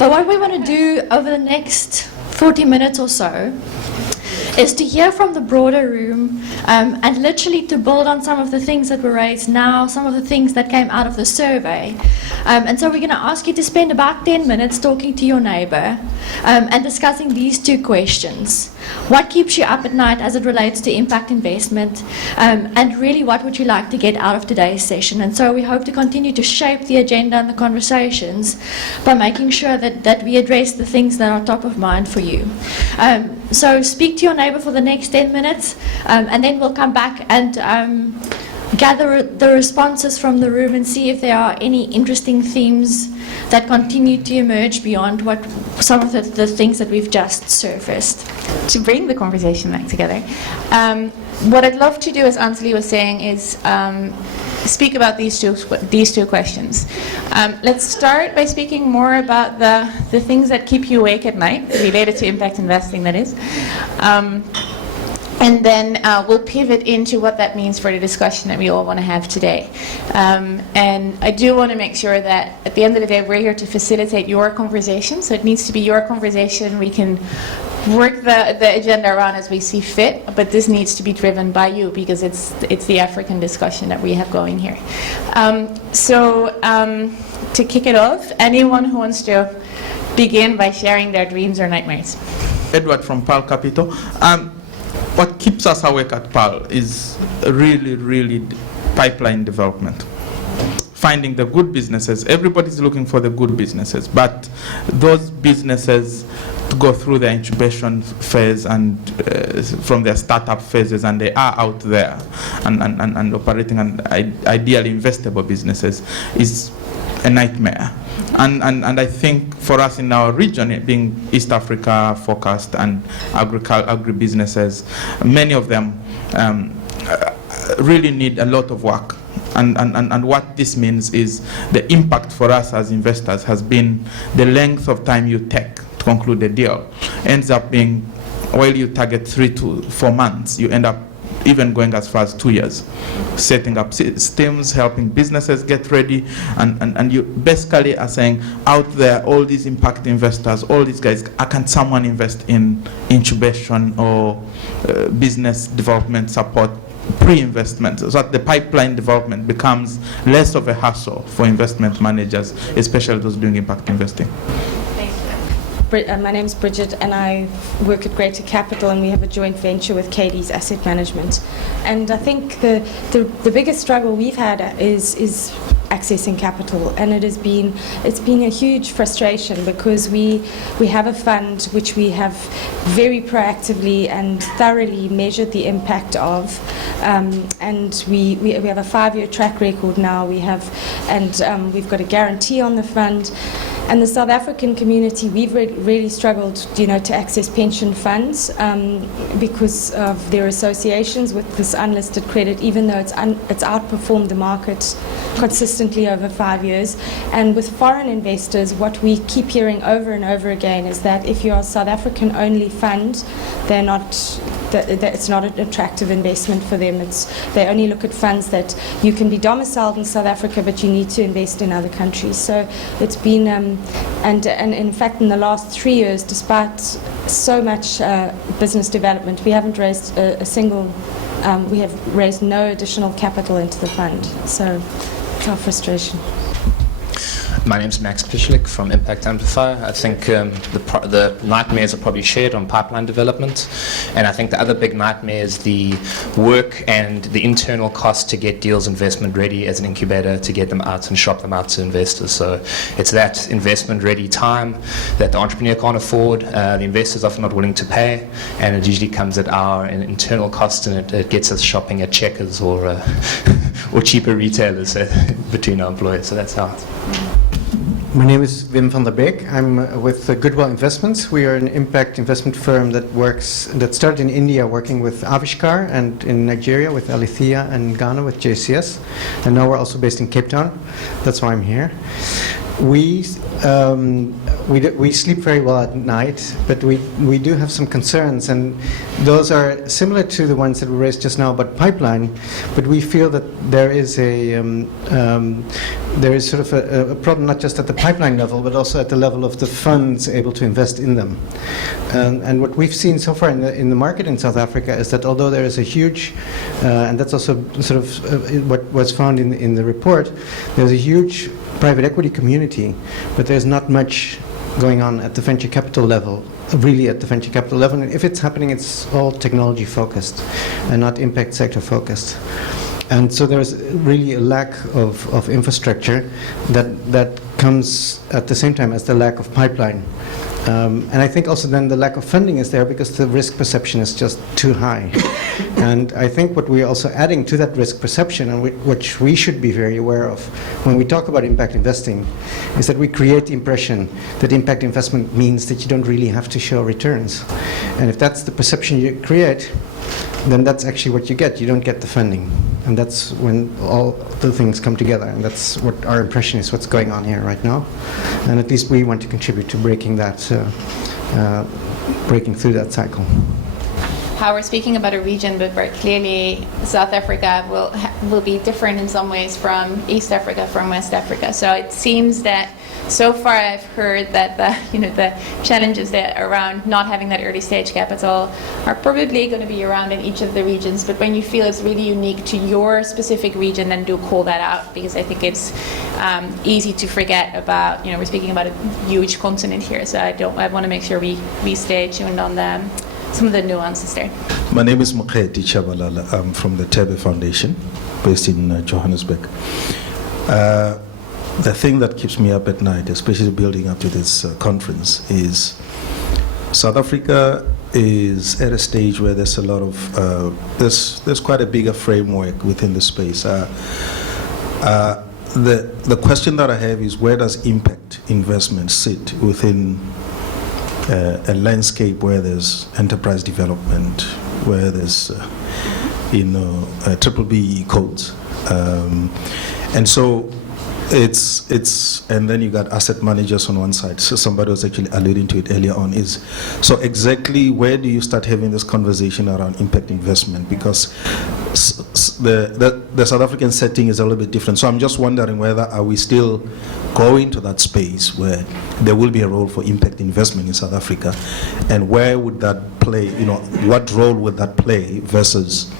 But what we want to do over the next 40 minutes or so is to hear from the broader room and literally to build on some of the things that were raised now, some of the things that came out of the survey. And so we're going to ask you to spend about 10 minutes talking to your neighbour and discussing these two questions. What keeps you up at night as it relates to impact investment? And really, what would you like to get out of today's session? And so we hope to continue to shape the agenda and the conversations by making sure that we address the things that are top of mind for you. So speak to your neighbour for the next 10 minutes, and then we'll come back and gather the responses from the room and see if there are any interesting themes that continue to emerge beyond what some of the things that we've just surfaced. To bring the conversation back together, what I'd love to do, as Ansulie was saying, is speak about these two questions. Let's start by speaking more about the things that keep you awake at night, related to impact investing, that is. And then we'll pivot into what that means for the discussion that we all want to have today. And I do want to make sure that at the end of the day, we're here to facilitate your conversation. So it needs to be your conversation. We can work the agenda around as we see fit, but this needs to be driven by you because it's the African discussion that we have going here. To kick it off, anyone who wants to begin by sharing their dreams or nightmares? Edward from PARL Capital. What keeps us awake at PARL is really pipeline development. Finding the good businesses. Everybody's looking for the good businesses, but those businesses to go through the incubation phase and from their startup phases, and they are out there and operating, and ideally investable businesses is a nightmare. And I think for us in our region, it being East Africa focused and agribusinesses, many of them really need a lot of work. And what this means is the impact for us as investors has been the length of time you take to conclude a deal. Ends up being, while you target 3 to 4 months, you end up even going as far as 2 years, setting up systems, helping businesses get ready, and you basically are saying, out there, all these impact investors, all these guys, can someone invest in incubation or business development support, pre-investment, so that the pipeline development becomes less of a hassle for investment managers, especially those doing impact investing. My name is Bridget and I work at Greater Capital, and we have a joint venture with Katie's Asset Management. And I think the biggest struggle we've had is accessing capital, and it's been a huge frustration because we have a fund which we have very proactively and thoroughly measured the impact of, and we have a 5-year track record now. We've got a guarantee on the fund. And the South African community, we've really struggled, to access pension funds because of their associations with this unlisted credit, even though it's outperformed the market consistently over 5 years. And with foreign investors, what we keep hearing over and over again is that if you're a South African-only fund, it's not an attractive investment for them. They only look at funds that you can be domiciled in South Africa, but you need to invest in other countries. So it's been, and in fact, in the last 3 years, despite so much business development, we haven't raised we have raised no additional capital into the fund. So it's our frustration. My name is Max PICHULIK from Impact Amplifier. I think the nightmares are probably shared on pipeline development, and I think the other big nightmare is the work and the internal cost to get deals investment ready as an incubator, to get them out and shop them out to investors. So it's that investment ready time that the entrepreneur can't afford, the investor's often not willing to pay, and it usually comes at our internal cost, and it gets us shopping at Checkers or cheaper retailers between our employers. So that's how. My name is Wim van der Beek. I'm with Goodwell Investments. We are an impact investment firm that started in India working with Avishkar, and in Nigeria with Alethea, and Ghana with JCS. And now we're also based in Cape Town. That's why I'm here. We sleep very well at night, but we do have some concerns, and those are similar to the ones that were raised just now about pipeline. But we feel that there is there is sort of a problem not just at the pipeline level, but also at the level of the funds able to invest in them. And what we've seen so far in the market in South Africa is that although there is a huge, and that's also sort of what was found in the report, there's a huge private equity community, but there's not much going on at the venture capital level, really at the venture capital level. And if it's happening, it's all technology focused and not impact sector focused. And so there's really a lack of infrastructure that comes at the same time as the lack of pipeline. And I think also then the lack of funding is there because the risk perception is just too high. And I think what we're also adding to that risk perception, and which we should be very aware of when we talk about impact investing, is that we create the impression that impact investment means that you don't really have to show returns. And if that's the perception you create, then that's actually what you get. You don't get the funding. And that's when all the things come together. And that's what our impression is, what's going on here right now. And at least we want to contribute to breaking that, breaking through that cycle. How we're speaking about a region, but very clearly South Africa will be different in some ways from East Africa, from West Africa. So it seems that so far I've heard that the challenges that around not having that early stage capital are probably going to be around in each of the regions. But when you feel it's really unique to your specific region, then do call that out, because I think it's easy to forget about. We're speaking about a huge continent here, so I want to make sure we stay tuned on some of the nuances there. My name is Mokgeti Chabalala. I'm from the Tebe Foundation, based in Johannesburg. The thing that keeps me up at night, especially building up to this conference, is South Africa is at a stage where there's a lot of, there's quite a bigger framework within the space. The question that I have is, where does impact investment sit within a landscape where there's enterprise development, where there's triple BEE codes, and so and then you got asset managers on one side. So somebody was actually alluding to it earlier on. So exactly where do you start having this conversation around impact investment? Because the South African setting is a little bit different. So I'm just wondering whether are we still going to that space where there will be a role for impact investment in South Africa, and where would that play? What role would that play versus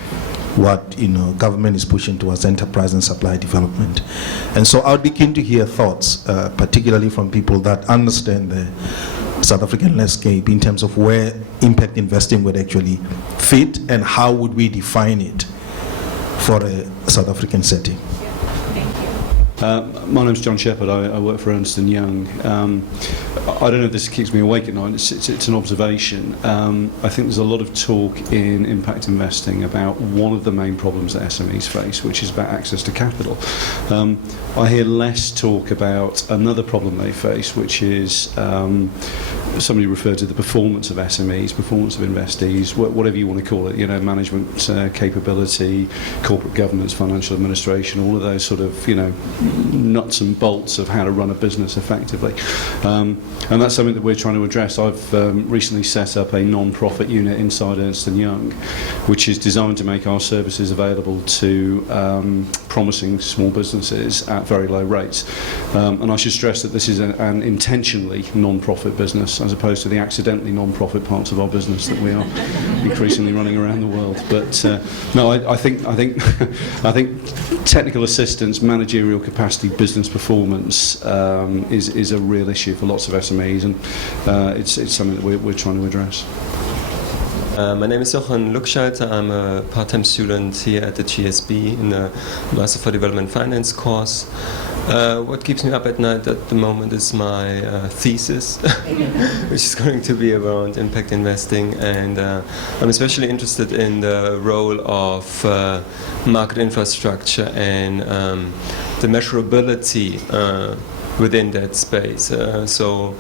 what government is pushing towards enterprise and supply development? And so I would be keen to hear thoughts, particularly from people that understand the South African landscape in terms of where impact investing would actually fit and how would we define it for a South African setting. My name's John Shepherd. I work for Ernst & Young. I don't know if this keeps me awake at night. It's an observation. I think there's a lot of talk in impact investing about one of the main problems that SMEs face, which is about access to capital. I hear less talk about another problem they face, which is somebody referred to the performance of SMEs, performance of investees, whatever you want to call it, management capability, corporate governance, financial administration, all of those sort of, nuts and bolts of how to run a business effectively. And that's something that we're trying to address. I've recently set up a non-profit unit inside Ernst & Young, which is designed to make our services available to promising small businesses at very low rates. And I should stress that this is an intentionally non-profit business, as opposed to the accidentally non-profit parts of our business that we are increasingly running around the world. But no, I think technical assistance, managerial capacity, business performance is a real issue for lots of SMEs, and it's something that we're trying to address. My name is Jochen Lückschalter. I'm a part-time student here at the GSB in the Master for Development Finance course. What keeps me up at night at the moment is my thesis, which is going to be around impact investing, and I'm especially interested in the role of market infrastructure and the measurability within that space. So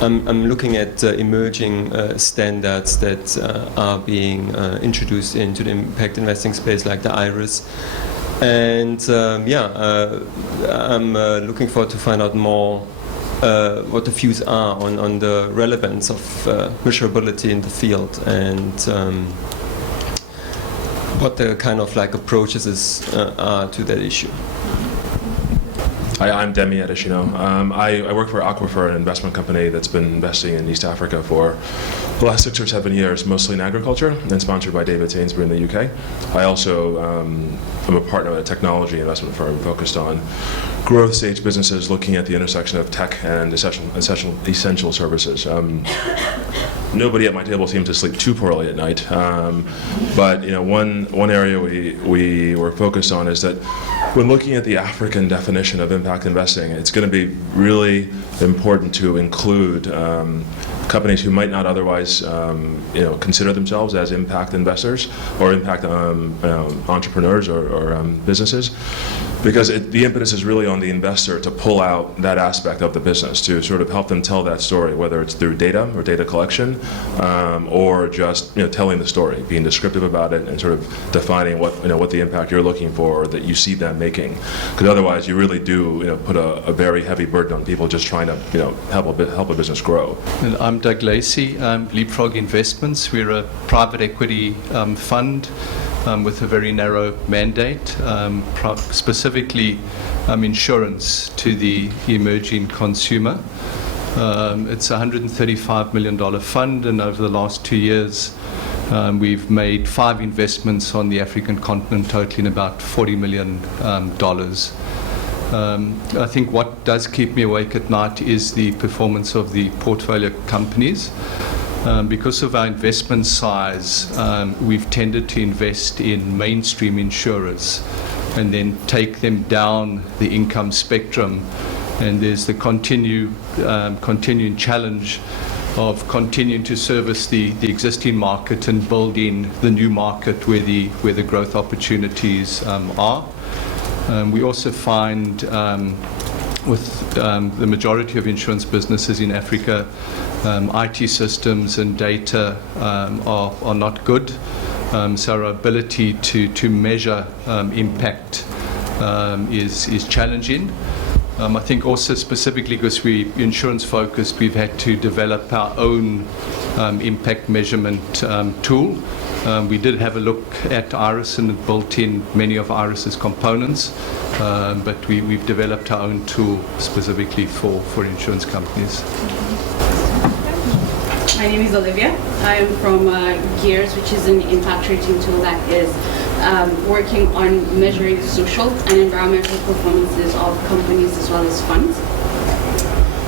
I'm looking at emerging standards that are being introduced into the impact investing space, like the IRIS. And I'm looking forward to find out more what the views are on the relevance of measurability in the field, and what the kind of approaches are to that issue. Hi, I'm Demi Adesina. I work for Aquifer, an investment company that's been investing in East Africa for the last 6 or 7 years, mostly in agriculture, and sponsored by David Sainsbury in the UK. I also am a partner at a technology investment firm focused on growth stage businesses looking at the intersection of tech and essential services. Nobody at my table seems to sleep too poorly at night, but one area we were focused on is that when looking at the African definition of impact investing, it's going to be really important to include companies who might not otherwise consider themselves as impact investors or impact entrepreneurs or businesses, because the impetus is really on the investor to pull out that aspect of the business, to sort of help them tell that story, whether it's through data or data collection, or just telling the story, being descriptive about it, and sort of defining what the impact you're looking for or that you see them making. Because otherwise, you really do put a very heavy burden on people just trying to help a business grow. And I'm Doug Lacey. LEAPFROG Investments. We're a private equity fund with a very narrow mandate, specifically insurance to the emerging consumer. It's a $135 million fund, and over the last 2 years we've made 5 investments on the African continent, totaling about $40 million. I think what does keep me awake at night is the performance of the portfolio companies. Because of our investment size, we've tended to invest in mainstream insurers and then take them down the income spectrum. And there's the continuing challenge of continuing to service the existing market and building the new market where the growth opportunities are. We also find with the majority of insurance businesses in Africa, IT systems and data are not good, so our ability to measure impact is challenging. I think also specifically because we're insurance focused, we've had to develop our own impact measurement tool. We did have a look at IRIS and built in many of IRIS's components, but we've developed our own tool specifically for insurance companies. My name is Olivia. I am from GEARS, which is an impact rating tool that is working on measuring social and environmental performances of companies as well as funds.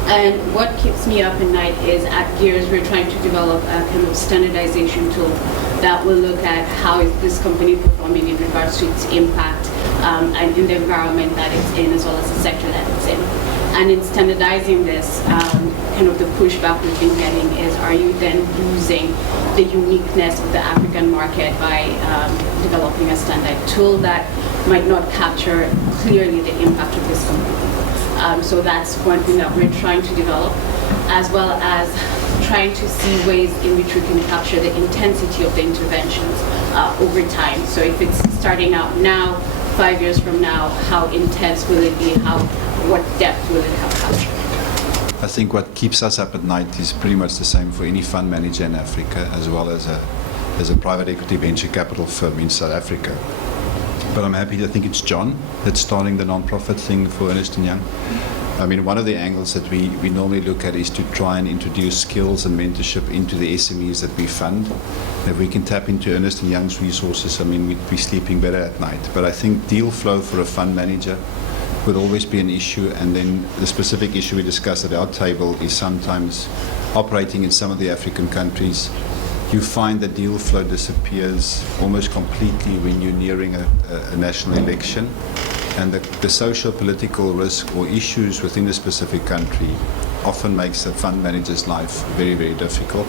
And what keeps me up at night is at GEARS we're trying to develop a kind of standardization tool that will look at how is this company performing in regards to its impact and in the environment that it's in as well as the sector that it's in. And in standardizing this, kind of the pushback we've been getting is, are you then losing the uniqueness of the African market by developing a standard tool that might not capture clearly the impact of this company? So that's one thing that we're trying to develop, as well as trying to see ways in which we can capture the intensity of the interventions over time. So if it's starting out now, 5 years from now, how intense will it be? What depth will it have captured? I think what keeps us up at night is pretty much the same for any fund manager in Africa, as well as a private equity venture capital firm in South Africa. But I'm happy to think it's John that's starting the non-profit thing for Ernst & Young. I mean, one of the angles that we normally look at is to try and introduce skills and mentorship into the SMEs that we fund. If we can tap into Ernst & Young's resources, I mean, we'd be sleeping better at night. But I think deal flow for a fund manager would always be an issue, and then the specific issue we discussed at our table is sometimes operating in some of the African countries. You find that deal flow disappears almost completely when you're nearing a national election, and the social political risk or issues within a specific country often makes a fund manager's life very, very difficult.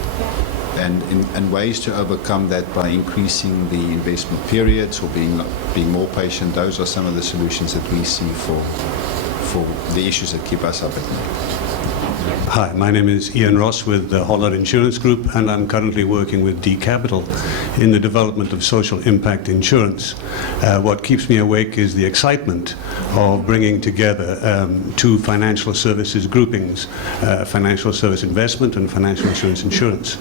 And ways to overcome that by increasing the investment periods or being more patient, those are some of the solutions that we see for the issues that keep us up at night. Hi, my name is Ian Ross with the Hollard Insurance Group, and I'm currently working with D Capital in the development of social impact insurance. What keeps me awake is the excitement of bringing together two financial services groupings, financial service investment and financial insurance.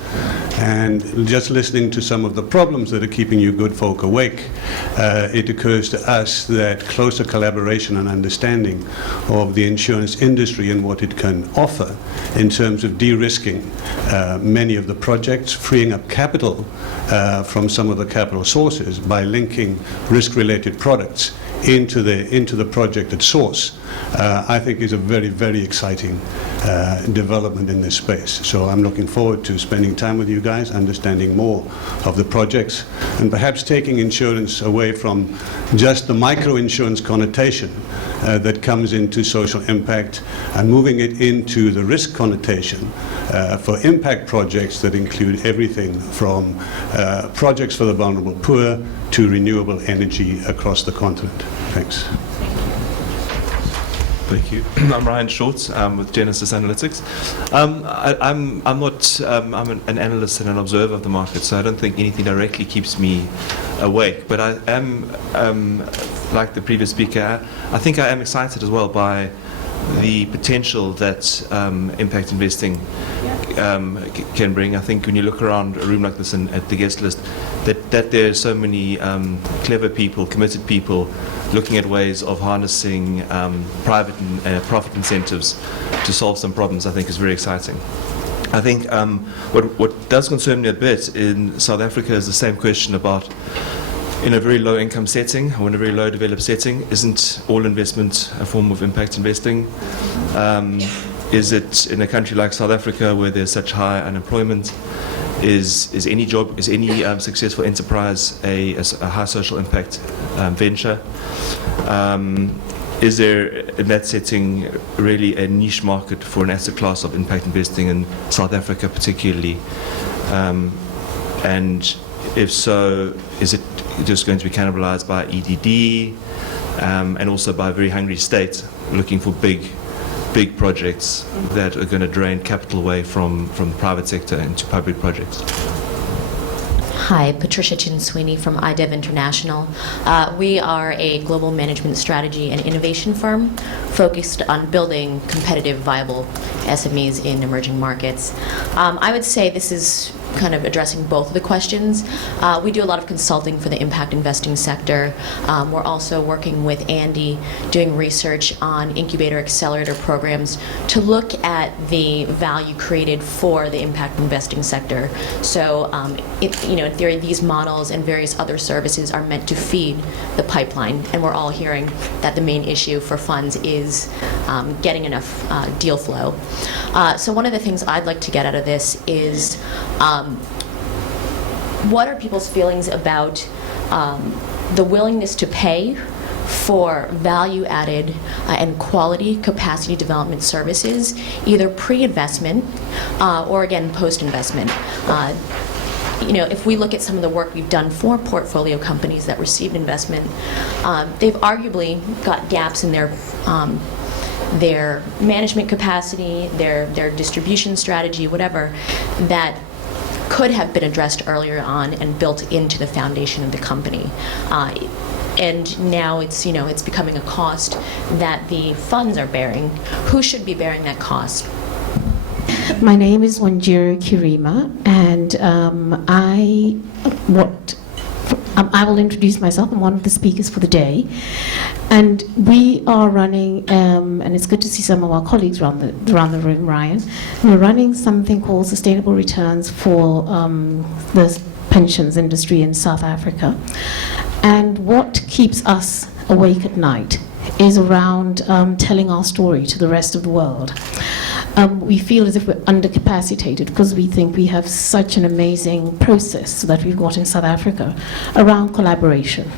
And just listening to some of the problems that are keeping you good folk awake, it occurs to us that closer collaboration and understanding of the insurance industry and what it can offer in terms of de-risking many of the projects, freeing up capital from some of the capital sources by linking risk-related products into the project at source, I think is a very, very exciting development in this space. So I'm looking forward to spending time with you guys, understanding more of the projects, and perhaps taking insurance away from just the micro-insurance connotation that comes into social impact and moving it into the risk connotation for impact projects that include everything from projects for the vulnerable poor to renewable energy across the continent. Thanks. Thank you. I'm Ryan Schultz with Genesis Analytics. I'm an analyst and an observer of the market, so I don't think anything directly keeps me awake. But I am, like the previous speaker, I think I am excited as well by the potential that impact investing can bring. I think when you look around a room like this and at the guest list, that there are so many clever people, committed people, looking at ways of harnessing private and profit incentives to solve some problems, I think is very exciting. I think what does concern me a bit in South Africa is the same question about, in a very low income setting or in a very low developed setting, isn't all investment a form of impact investing? Is it in a country like South Africa where there's such high unemployment? Is any successful enterprise a high social impact venture? Is there, in that setting, really a niche market for an asset class of impact investing in South Africa particularly? And if so, is it just going to be cannibalized by EDD and also by a very hungry state looking for big projects that are going to drain capital away from the private sector into public projects? Hi, Patricia-CHIN-SWEENY from IDEV International. We are a global management strategy and innovation firm focused on building competitive, viable SMEs in emerging markets. I would say this is kind of addressing both of the questions. We do a lot of consulting for the impact investing sector. We're also working with Andy doing research on incubator accelerator programs to look at the value created for the impact investing sector. So, in theory, these models and various other services are meant to feed the pipeline, and we're all hearing that the main issue for funds is getting enough deal flow. So one of the things I'd like to get out of this is what are people's feelings about the willingness to pay for value-added and quality capacity development services, either pre-investment or, again, post-investment. If we look at some of the work we've done for portfolio companies that received investment, they've arguably got gaps in their management capacity, their distribution strategy, whatever, that could have been addressed earlier on and built into the foundation of the company. And now it's becoming a cost that the funds are bearing. Who should be bearing that cost? My name is Wanjiru Kirima, and I will introduce myself. I'm one of the speakers for the day. And we are running, and it's good to see some of our colleagues around the room, Ryan. We're running something called Sustainable Returns for the pensions industry in South Africa. And what keeps us awake at night is around telling our story to the rest of the world. We feel as if we're undercapacitated because we think we have such an amazing process that we've got in South Africa around collaboration.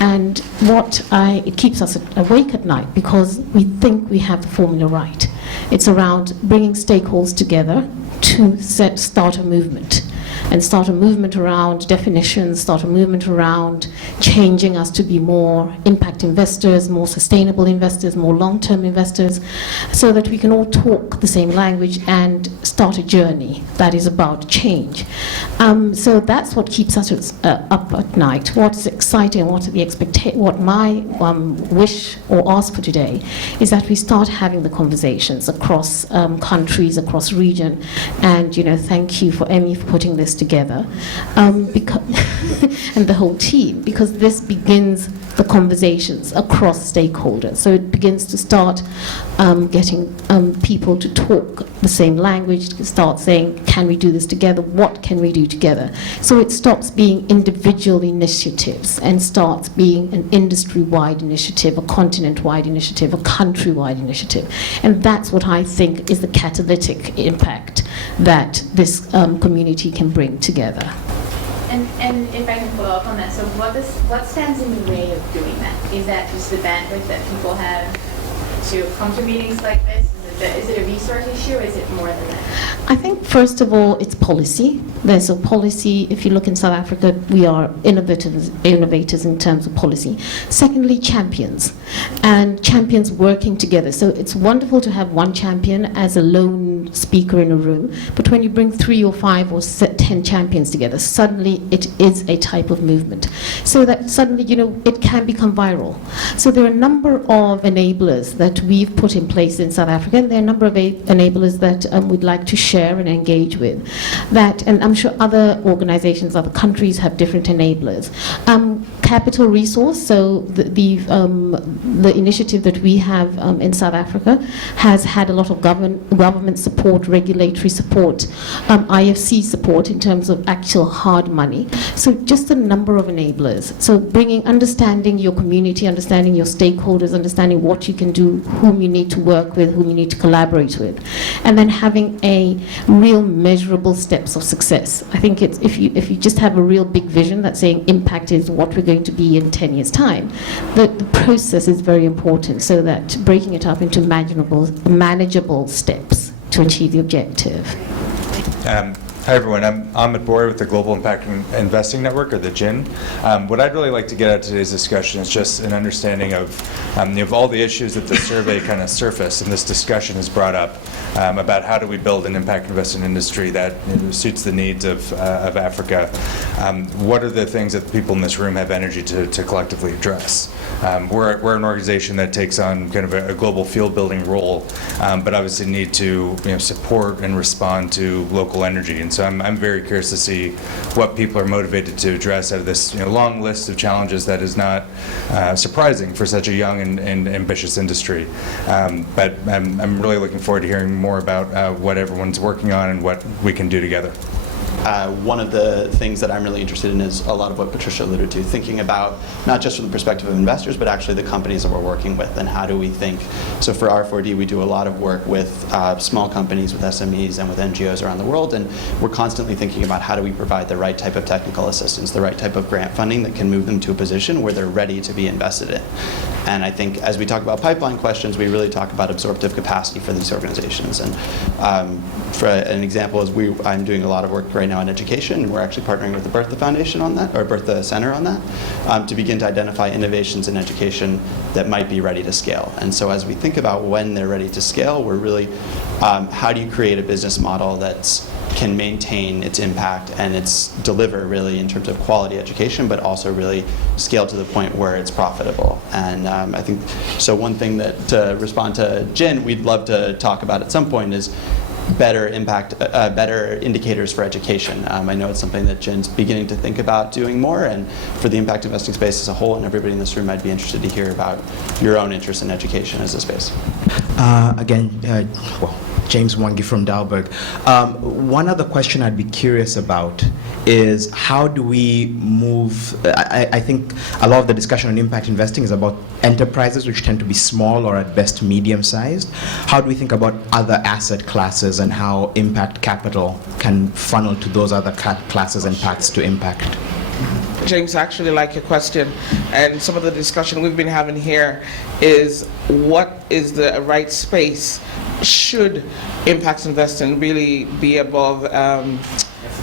And it keeps us awake at night because we think we have the formula right. It's around bringing stakeholders together to start a movement. and start a movement around definitions, start a movement around changing us to be more impact investors, more sustainable investors, more long-term investors, so that we can all talk the same language and start a journey that is about change. So that's what keeps us up at night. What's exciting, what my wish or ask for today is that we start having the conversations across countries, across region, and thank you for Emmy for putting this together, and the whole team, because this begins the conversations across stakeholders. So it begins to start getting people to talk the same language, to start saying, can we do this together? What can we do together? So it stops being individual initiatives and starts being an industry-wide initiative, a continent-wide initiative, a country-wide initiative. And that's what I think is the catalytic impact that this community can bring together. And if I can follow up on that, so what stands in the way of doing that? Is that just the bandwidth that people have to come to meetings like this? Is it a resource issue, or is it more than that? I think, first of all, it's policy. There's a policy. If you look in South Africa, we are innovators in terms of policy. Secondly, champions, and champions working together. So it's wonderful to have one champion as a lone speaker in a room, but when you bring 3 or 5 or 10 champions together, suddenly it is a type of movement. So that suddenly, it can become viral. So there are a number of enablers that we've put in place in South Africa. There are a number of enablers that we'd like to share and engage with. And I'm sure other organizations, other countries have different enablers. Capital resource, so the initiative that we have in South Africa has had a lot of government support, regulatory support, IFC support in terms of actual hard money. So just a number of enablers. So understanding your community, understanding your stakeholders, understanding what you can do, whom you need to work with, whom you need to collaborate with, and then having a real measurable steps of success. I think it's if you just have a real big vision that's saying impact is what we're going to be in 10 years' time, the process is very important, so that breaking it up into manageable steps to achieve the objective. Hi everyone, I'm Amit Boyer with the Global Impact Investing Network, or the GIN. What I'd really like to get out of today's discussion is just an understanding of all the issues that the survey kind of surfaced and this discussion has brought up about how do we build an impact investing industry that suits the needs of Africa. What are the things that the people in this room have energy to collectively address? We're an organization that takes on kind of a global field building role, but obviously need to support and respond to local energy. And so I'm very curious to see what people are motivated to address out of this long list of challenges that is not surprising for such a young and ambitious industry. But I'm really looking forward to hearing more about what everyone's working on and what we can do together. One of the things that I'm really interested in is a lot of what Patricia alluded to, thinking about not just from the perspective of investors, but actually the companies that we're working with, and how do we think. So for R4D, we do a lot of work with small companies, with SMEs, and with NGOs around the world, and we're constantly thinking about how do we provide the right type of technical assistance, the right type of grant funding that can move them to a position where they're ready to be invested in. And I think as we talk about pipeline questions, we really talk about absorptive capacity for these organizations. And for an example is I'm doing a lot of work right now in education, and we're actually partnering with the Bertha Foundation on that, or Bertha Center on that, to begin to identify innovations in education that might be ready to scale. And so as we think about when they're ready to scale, we're really, how do you create a business model that can maintain its impact and its deliver really in terms of quality education, but also really scale to the point where it's profitable. And I think, so one thing that, to respond to Jen, we'd love to talk about at some point is better indicators for education. I know it's something that Jen's beginning to think about doing more, and for the impact investing space as a whole, and everybody in this room, I'd be interested to hear about your own interest in education as a space. James Wangi from Dalberg. One other question I'd be curious about is how do we move, I think a lot of the discussion on impact investing is about enterprises which tend to be small or at best medium-sized. How do we think about other asset classes and how impact capital can funnel to those other classes and paths to impact? James, I actually like your question, and some of the discussion we've been having here is what is the right space? Should impact investing really be above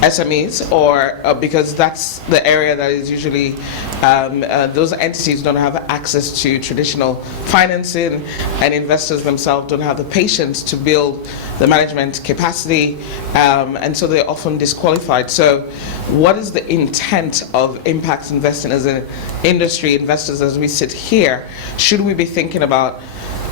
SMEs, or because that's the area that is usually those entities don't have access to traditional financing, and investors themselves don't have the patience to build the management capacity, and so they're often disqualified. So what is the intent of impact investing as an industry, investors as we sit here? Should we be thinking about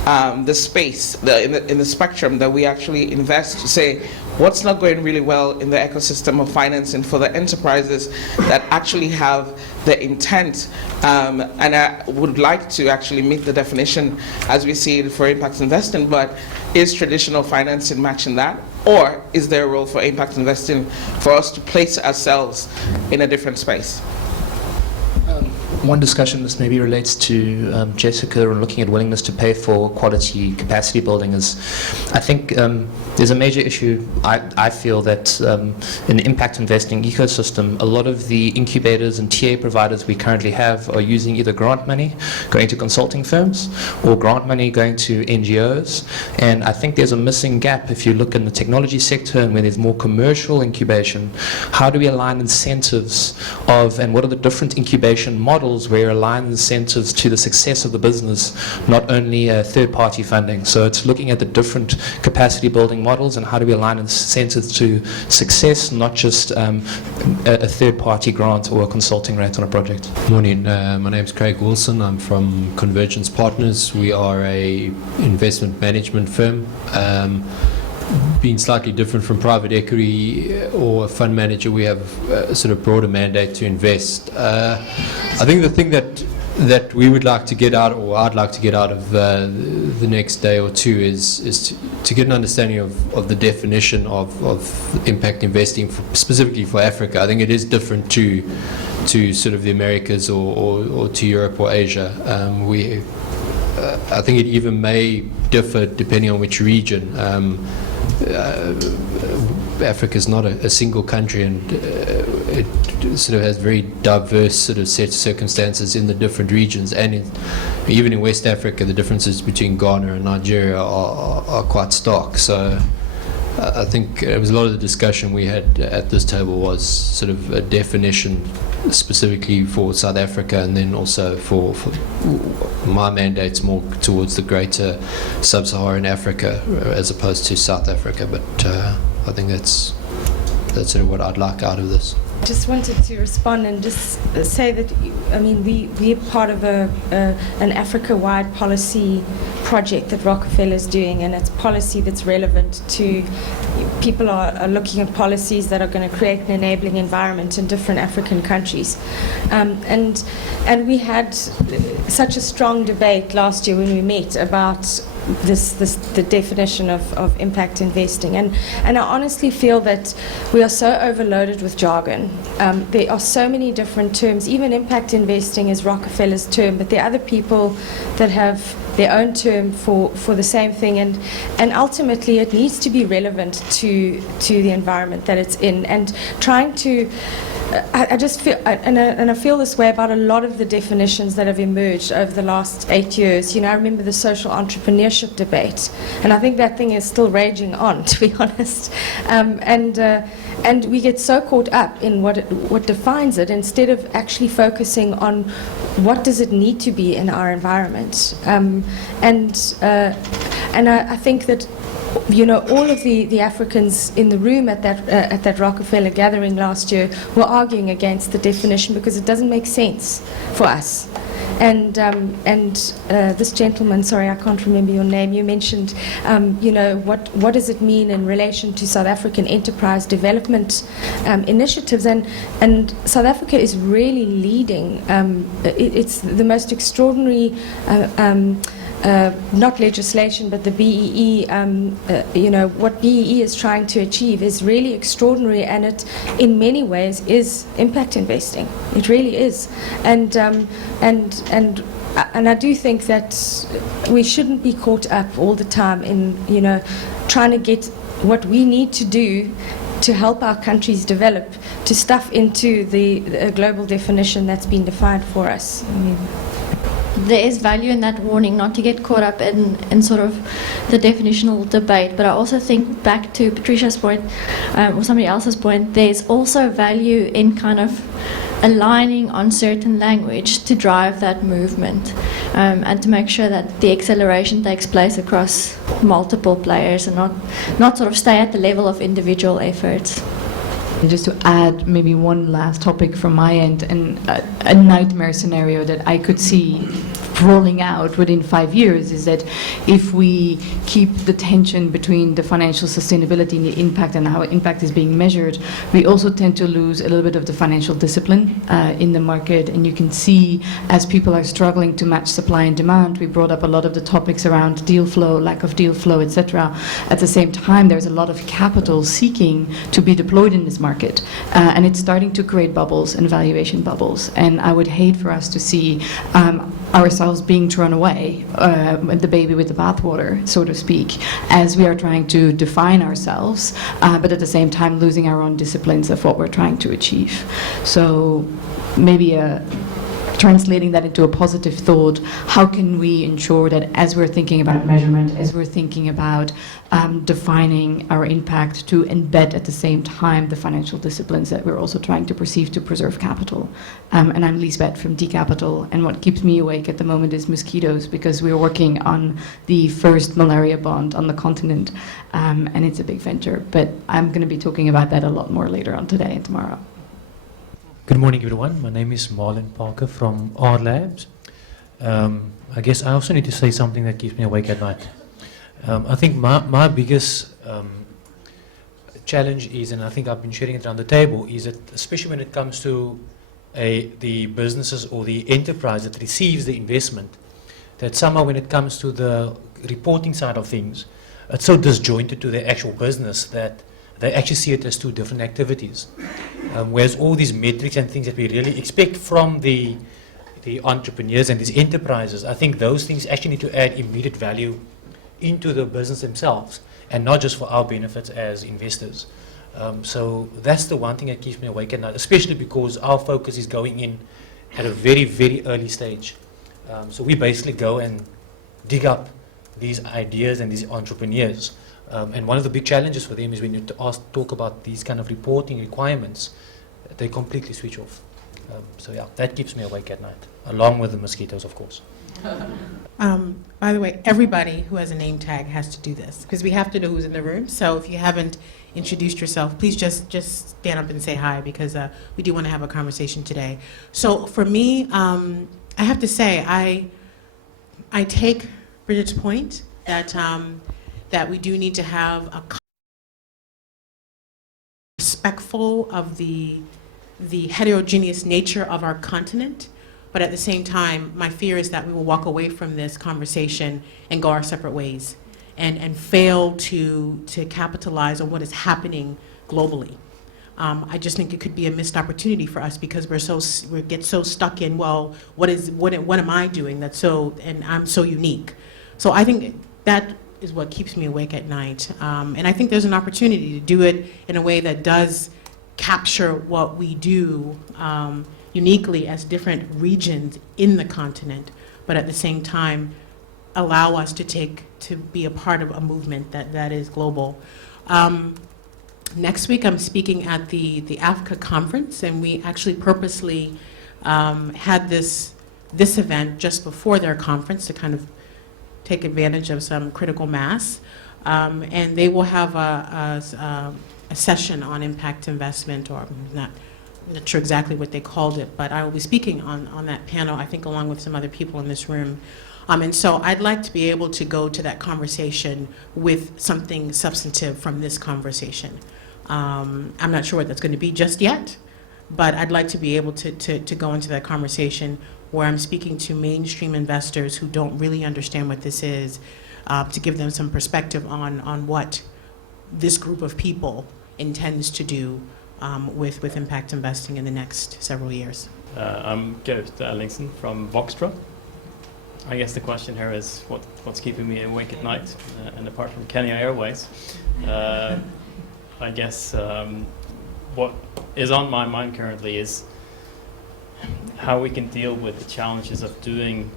the space in the spectrum that we actually invest to say what's not going really well in the ecosystem of financing for the enterprises that actually have the intent, and I would like to actually meet the definition as we see it for impact investing, but is traditional financing matching that, or is there a role for impact investing for us to place ourselves in a different space? One discussion this maybe relates to Jessica and looking at willingness to pay for quality capacity building is, I think there's a major issue, I feel, that in the impact investing ecosystem, a lot of the incubators and TA providers we currently have are using either grant money going to consulting firms or grant money going to NGOs, and I think there's a missing gap if you look in the technology sector and where there's more commercial incubation. How do we align incentives of, and what are the different incubation models where align incentives to the success of the business, not only third-party funding? So it's looking at the different capacity building models and how do we align incentives to success, not just a third-party grant or a consulting rate on a project. Morning, my name is Craig Wilson. I'm from Convergence Partners. We are a investment management firm. Being slightly different from private equity or a fund manager, we have a sort of broader mandate to invest. I think the thing that we would like to get out, or I'd like to get out of the next day or two is to get an understanding of the definition of impact investing, specifically for Africa. I think it is different to sort of the Americas or to Europe or Asia. I think it even may differ depending on which region. Africa is not a single country, and it sort of has very diverse sort of set of circumstances in the different regions, and even in West Africa the differences between Ghana and Nigeria are quite stark. So I think it was a lot of the discussion we had at this table was sort of a definition specifically for South Africa, and then also for my mandate's more towards the greater sub-Saharan Africa as opposed to South Africa. But I think that's sort of what I'd like out of this. Just wanted to respond and just say that, I mean, we're part of an Africa-wide policy project that Rockefeller is doing, and it's policy that's relevant to people are looking at policies that are going to create an enabling environment in different African countries. And we had such a strong debate last year when we met about the definition of impact investing, and I honestly feel that we are so overloaded with jargon. There are so many different terms. Even impact investing is Rockefeller's term, but there are other people that have their own term for the same thing, and ultimately it needs to be relevant to the environment that it's in, and trying to I just feel, and I feel this way about a lot of the definitions that have emerged over the last 8 years. You know, I remember the social entrepreneurship debate, and I think that thing is still raging on, to be honest. And we get so caught up in what defines it, instead of actually focusing on what does it need to be in our environment. And I think that, you know, all of the Africans in the room at that Rockefeller gathering last year were arguing against the definition because it doesn't make sense for us. And this gentleman, sorry, I can't remember your name, you mentioned, you know, what does it mean in relation to South African enterprise development initiatives, and South Africa is really leading. It's the most extraordinary not legislation, but the BEE, you know, what BEE is trying to achieve is really extraordinary, and it, in many ways, is impact investing. It really is, and I do think that we shouldn't be caught up all the time in, you know, trying to get what we need to do to help our countries develop, to stuff into the global definition that's been defined for us. I mean, there is value in that warning, not to get caught up in sort of the definitional debate. But I also think, back to Patricia's point, or somebody else's point, there's also value in kind of aligning on certain language to drive that movement, and to make sure that the acceleration takes place across multiple players and not sort of stay at the level of individual efforts. And just to add maybe one last topic from my end, and a nightmare scenario that I could see rolling out within 5 years is that if we keep the tension between the financial sustainability and the impact and how impact is being measured, we also tend to lose a little bit of the financial discipline in the market. And you can see, as people are struggling to match supply and demand, we brought up a lot of the topics around deal flow, lack of deal flow, etc. At the same time, there's a lot of capital seeking to be deployed in this market, and it's starting to create bubbles and valuation bubbles. And I would hate for us to see ourselves being thrown away, the baby with the bathwater, so to speak, as we are trying to define ourselves, but at the same time losing our own disciplines of what we're trying to achieve. So maybe translating that into a positive thought, how can we ensure that as we're thinking about measurement, as we're thinking about defining our impact, to embed at the same time the financial disciplines that we're also trying to perceive to preserve capital. And I'm Lisbeth from D Capital, and what keeps me awake at the moment is mosquitoes, because we're working on the first malaria bond on the continent, and it's a big venture, but I'm going to be talking about that a lot more later on today and tomorrow. Good morning, everyone. My name is Marlin Parker from R Labs. I guess I also need to say something that keeps me awake at night. I think my biggest challenge is, and I think I've been sharing it around the table, is that especially when it comes to the businesses or the enterprise that receives the investment, that somehow when it comes to the reporting side of things, it's so disjointed to the actual business that they actually see it as two different activities. Whereas all these metrics and things that we really expect from the entrepreneurs and these enterprises, I think those things actually need to add immediate value into the business themselves, and not just for our benefits as investors. So that's the one thing that keeps me awake at night, especially because our focus is going in at a very, very early stage. So we basically go and dig up these ideas and these entrepreneurs. And one of the big challenges for them is when you talk about these kind of reporting requirements, they completely switch off. So yeah, that keeps me awake at night, along with the mosquitoes, of course. By the way, everybody who has a name tag has to do this, because we have to know who's in the room. So if you haven't introduced yourself, please just stand up and say hi, because we do want to have a conversation today. So for me, I have to say, I take Bridget's point that we do need to have a respectful of the heterogeneous nature of our continent. But at the same time, my fear is that we will walk away from this conversation and go our separate ways, and fail to capitalize on what is happening globally. I just think it could be a missed opportunity for us, because we get so stuck in, well, what am I doing that's so, and I'm so unique. So I think that is what keeps me awake at night. And I think there's an opportunity to do it in a way that does capture what we do uniquely as different regions in the continent, but at the same time allow us to be a part of a movement that is global. Next week I'm speaking at the Africa conference, and we actually purposely had this event just before their conference to kind of take advantage of some critical mass, and they will have a session on impact investment, or I'm not sure exactly what they called it, but I will be speaking on that panel, I think, along with some other people in this room. And so I'd like to be able to go to that conversation with something substantive from this conversation. I'm not sure what that's going to be just yet, but I'd like to be able to go into that conversation where I'm speaking to mainstream investors who don't really understand what this is, to give them some perspective on what this group of people intends to do with impact investing in the next several years. I'm Gerrit Ellingsen from Voxtra. I guess the question here is what's keeping me awake at night, and apart from Kenya Airways, I guess what is on my mind currently is how we can deal with the challenges of doing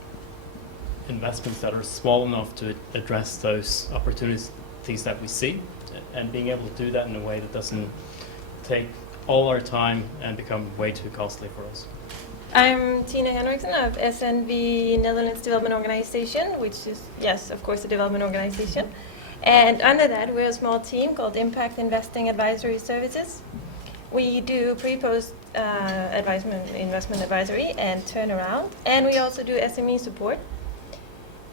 investments that are small enough to address those opportunities that we see, and being able to do that in a way that doesn't take all our time and become way too costly for us. I'm Tina Henriksen of SNV Netherlands Development Organization, which is, yes, of course, a development organization. And under that, we're a small team called Impact Investing Advisory Services. We do pre-post investment advisory and turnaround, and we also do SME support.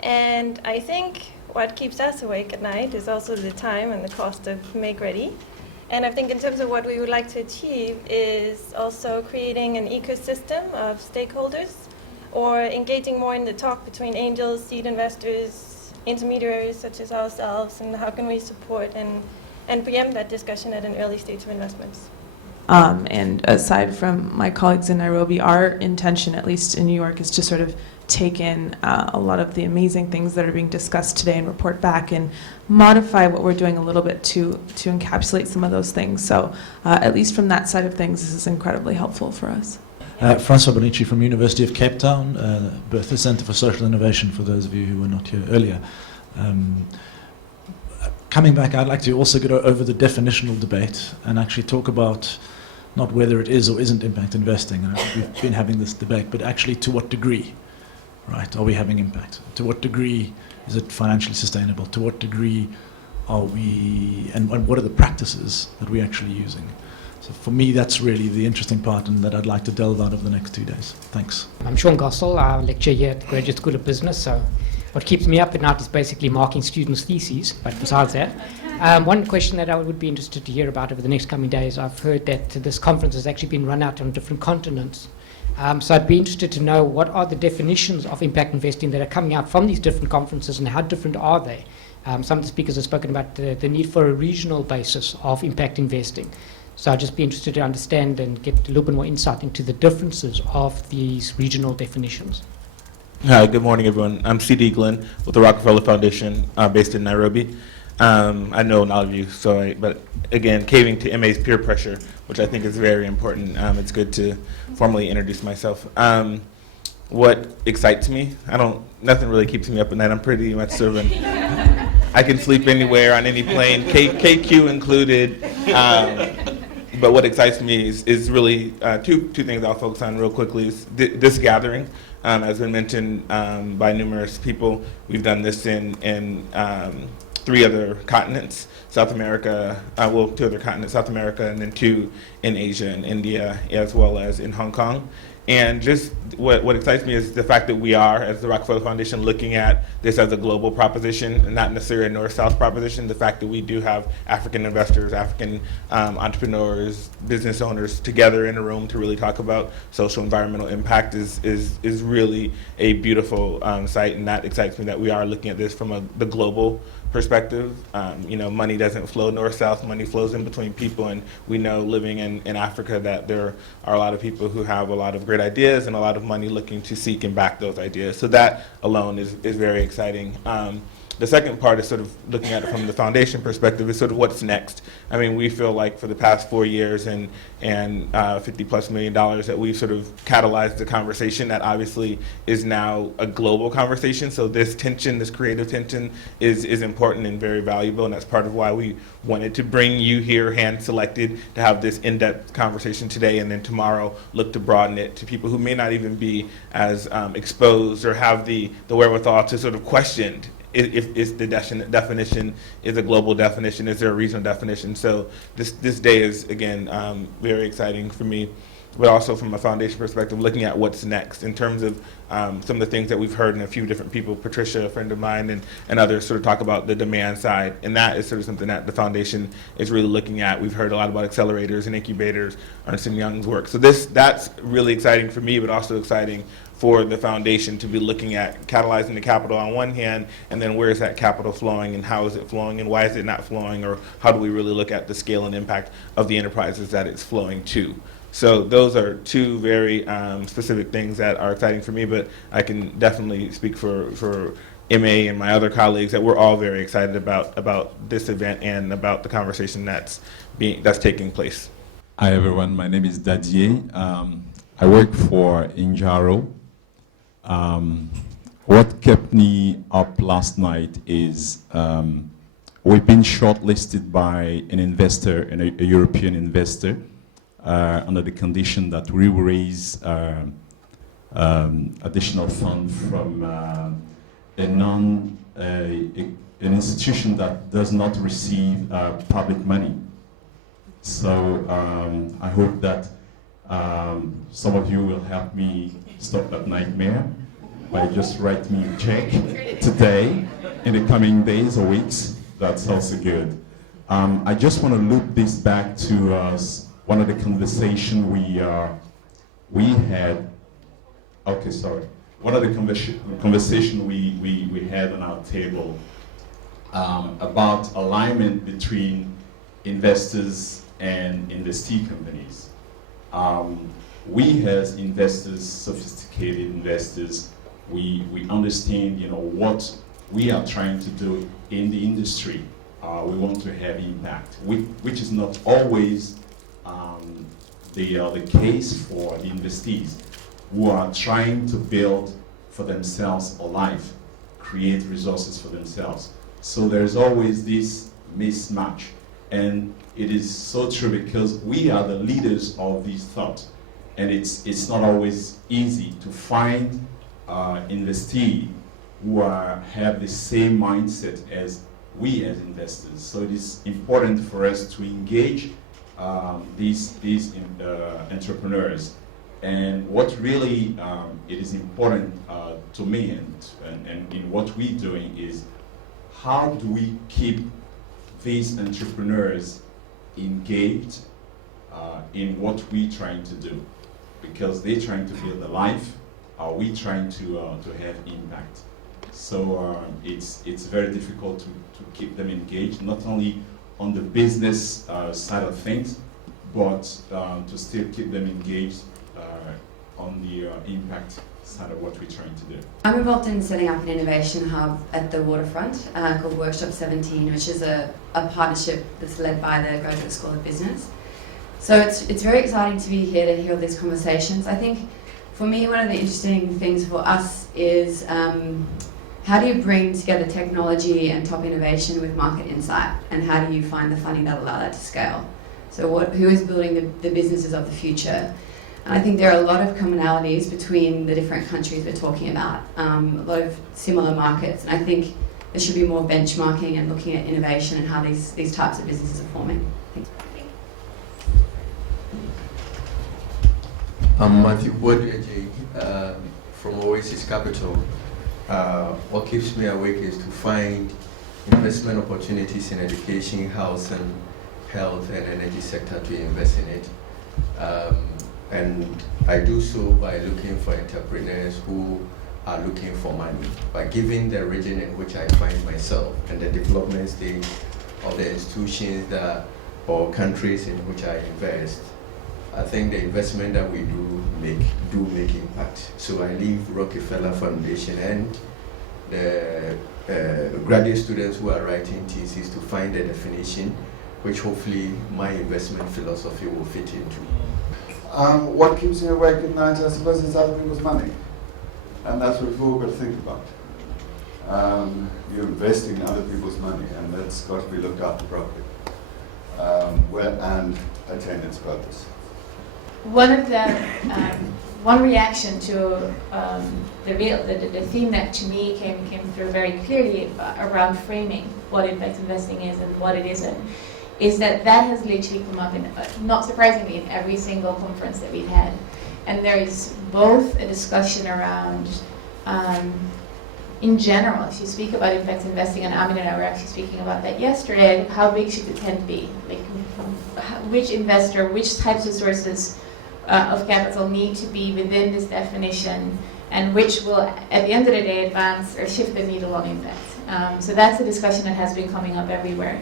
And I think what keeps us awake at night is also the time and the cost of make ready. And I think in terms of what we would like to achieve is also creating an ecosystem of stakeholders, or engaging more in the talk between angels, seed investors, intermediaries such as ourselves, and how can we support and preempt that discussion at an early stage of investments. And aside from my colleagues in Nairobi, our intention, at least in New York, is to sort of take in a lot of the amazing things that are being discussed today and report back and modify what we're doing a little bit to encapsulate some of those things. So at least from that side of things, this is incredibly helpful for us. Francois Bonnici from University of Cape Town, Bertha Center for Social Innovation, for those of you who were not here earlier. Coming back, I'd like to also go over the definitional debate and actually talk about not whether it is or isn't impact investing. We've been having this debate, but actually to what degree, right? Are we having impact? To what degree is it financially sustainable? To what degree are we, and what are the practices that we're actually using? So for me, that's really the interesting part, and that I'd like to delve out over the next 2 days. Thanks. I'm Sean Gossel. I lecture here at the Graduate School of Business. So what keeps me up at night is basically marking students' theses, but besides that, one question that I would be interested to hear about over the next coming days, I've heard that this conference has actually been run out on different continents. So I'd be interested to know what are the definitions of impact investing that are coming out from these different conferences, and how different are they? Some of the speakers have spoken about the need for a regional basis of impact investing. So I'd just be interested to understand and get a little bit more insight into the differences of these regional definitions. Hi, good morning, everyone. I'm C.D. GLIN with the Rockefeller Foundation, based in Nairobi. I know a lot of you, but again, caving to MA's peer pressure, which I think is very important. It's good to formally introduce myself. What excites me? Nothing really keeps me up at night. I'm pretty much sort of I can sleep anywhere on any plane, KQ included. But what excites me is really two things I'll focus on real quickly. Is this gathering, has been mentioned by numerous people. We've done this in 3 other continents, South America, 2 other continents, South America, and then 2 in Asia and India, as well as in Hong Kong. And just what excites me is the fact that we are, as the Rockefeller Foundation, looking at this as a global proposition, and not necessarily a north-south proposition. The fact that we do have African investors, African entrepreneurs, business owners together in a room to really talk about social environmental impact is really a beautiful sight, and that excites me that we are looking at this from the global perspective. Money doesn't flow north-south, money flows in between people, and we know living in Africa that there are a lot of people who have a lot of great ideas and a lot of money looking to seek and back those ideas. So that alone is very exciting. The second part is sort of looking at it from the foundation perspective, is sort of what's next. I mean, we feel like for the past 4 years and $50+ million that we've sort of catalyzed the conversation that obviously is now a global conversation. So this tension, this creative tension is important and very valuable, and that's part of why we wanted to bring you here hand-selected to have this in-depth conversation today, and then tomorrow look to broaden it to people who may not even be as exposed or have the wherewithal to sort of question if the definition is a global definition, is there a regional definition. So this day is, again, very exciting for me, but also from a foundation perspective, looking at what's next in terms of some of the things that we've heard in a few different people, Patricia, a friend of mine, and others sort of talk about the demand side, and that is sort of something that the foundation is really looking at. We've heard a lot about accelerators and incubators, Ernst & Young's work. So that's really exciting for me, but also exciting for the foundation to be looking at catalyzing the capital on one hand, and then where is that capital flowing, and how is it flowing, and why is it not flowing, or how do we really look at the scale and impact of the enterprises that it's flowing to. So those are 2 very specific things that are exciting for me, but I can definitely speak for MA and my other colleagues that we're all very excited about this event and about the conversation that's taking place. Hi everyone, my name is Dadier. I work for Injaro. what kept me up last night is we've been shortlisted by an investor, a European investor, under the condition that we will raise additional fund from an institution that does not receive public money. So I hope that some of you will help me stop that nightmare by just write me a check today, in the coming days or weeks. That's also good. I just want to loop this back to one of the conversations we had. Okay, sorry. One of the conversation we had on our table about alignment between investors and investee companies. We as investors, sophisticated investors, we understand, you know, what we are trying to do in the industry. We want to have impact, which is not always the case for the investees who are trying to build for themselves a life, create resources for themselves. So there's always this mismatch. And it is so true because we are the leaders of these thoughts. And it's not always easy to find investees who have the same mindset as we as investors. So it is important for us to engage these entrepreneurs. And what really it is important to me and in what we're doing is how do we keep these entrepreneurs engaged in what we're trying to do? Because they're trying to build a life, we're trying to have impact. So it's very difficult to keep them engaged, not only on the business side of things, but to still keep them engaged on the impact side of what we're trying to do. I'm involved in setting up an innovation hub at the waterfront called Workshop 17, which is a partnership that's led by the Graduate School of Business. So it's very exciting to be here to hear these conversations. I think for me, one of the interesting things for us is how do you bring together technology and top innovation with market insight, and how do you find the funding that allow that to scale? So who is building the businesses of the future? And I think there are a lot of commonalities between the different countries we're talking about, a lot of similar markets, and I think there should be more benchmarking and looking at innovation and how these types of businesses are forming. I'm Matthew BOADU-ADJEL from OASIS Capital. What keeps me awake is to find investment opportunities in education, housing, health, and energy sector to invest in it. And I do so by looking for entrepreneurs who are looking for money. But given the region in which I find myself and the development stage of the institutions or countries in which I invest, I think the investment that we do make impact. So I leave Rockefeller Foundation and the graduate students who are writing theses to find a definition which hopefully my investment philosophy will fit into. What keeps me awake at night, I suppose, is other people's money. And that's what we've all got to think about. You're investing in other people's money, and that's got to be looked after properly and attain its purpose. One reaction to the theme that to me came through very clearly around framing what impact investing is and what it isn't, is that has literally come up, not surprisingly, in every single conference that we've had. And there is both a discussion around, in general, if you speak about impact investing, and Amit and I were actually speaking about that yesterday, how big should the tent be? Like, which investor, which types of sources of capital need to be within this definition, and which will, at the end of the day, advance or shift the needle on impact. So that's a discussion that has been coming up everywhere.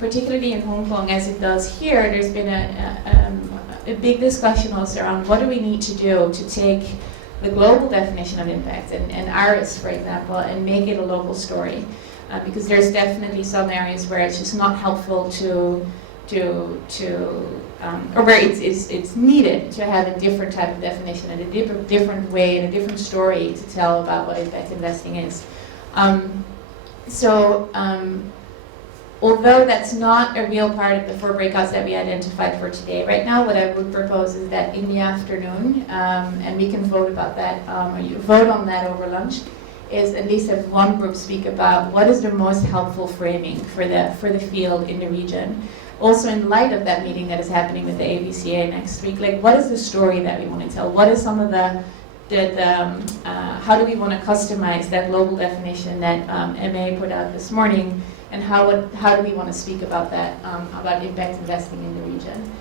Particularly in Hong Kong, as it does here, there's been a big discussion also around what do we need to do to take the global definition of impact and ARIS, for example, and make it a local story. Because there's definitely some areas where it's just not helpful to or where it's needed to have a different type of definition and a different way and a different story to tell about what impact investing is. Although that's not a real part of the 4 breakouts that we identified for today, right now what I would propose is that in the afternoon, and we can vote about that, or you vote on that over lunch, is at least have one group speak about what is the most helpful framing for the field in the region. Also in light of that meeting that is happening with the ABCA next week, like what is the story that we want to tell? What is some of how do we want to customize that global definition that MA put out this morning? And how do we want to speak about that, about impact investing in the region?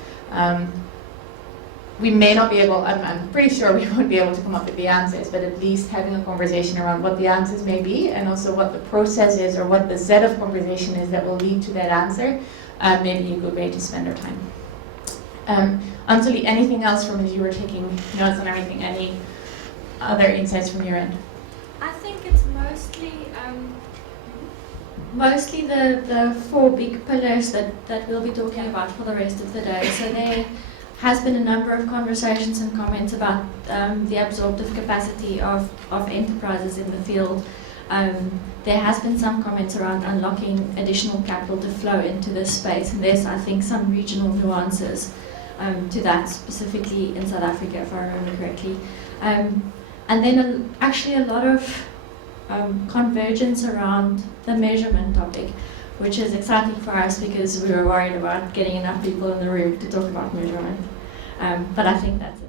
We may not be able, I'm pretty sure we won't be able to come up with the answers, but at least having a conversation around what the answers may be and also what the process is or what the set of conversation is that will lead to that answer, may be a good way to spend our time. Ansulie, anything else from as you were taking notes on everything? Any other insights from your end? I think it's mostly the 4 big pillars that we'll be talking about for the rest of the day. So there has been a number of conversations and comments about the absorptive capacity of enterprises in the field. There has been some comments around unlocking additional capital to flow into this space, and there's, I think, some regional nuances to that, specifically in South Africa, if I remember correctly. And then actually a lot of convergence around the measurement topic, which is exciting for us because we were worried about getting enough people in the room to talk about measurement. But I think that's it.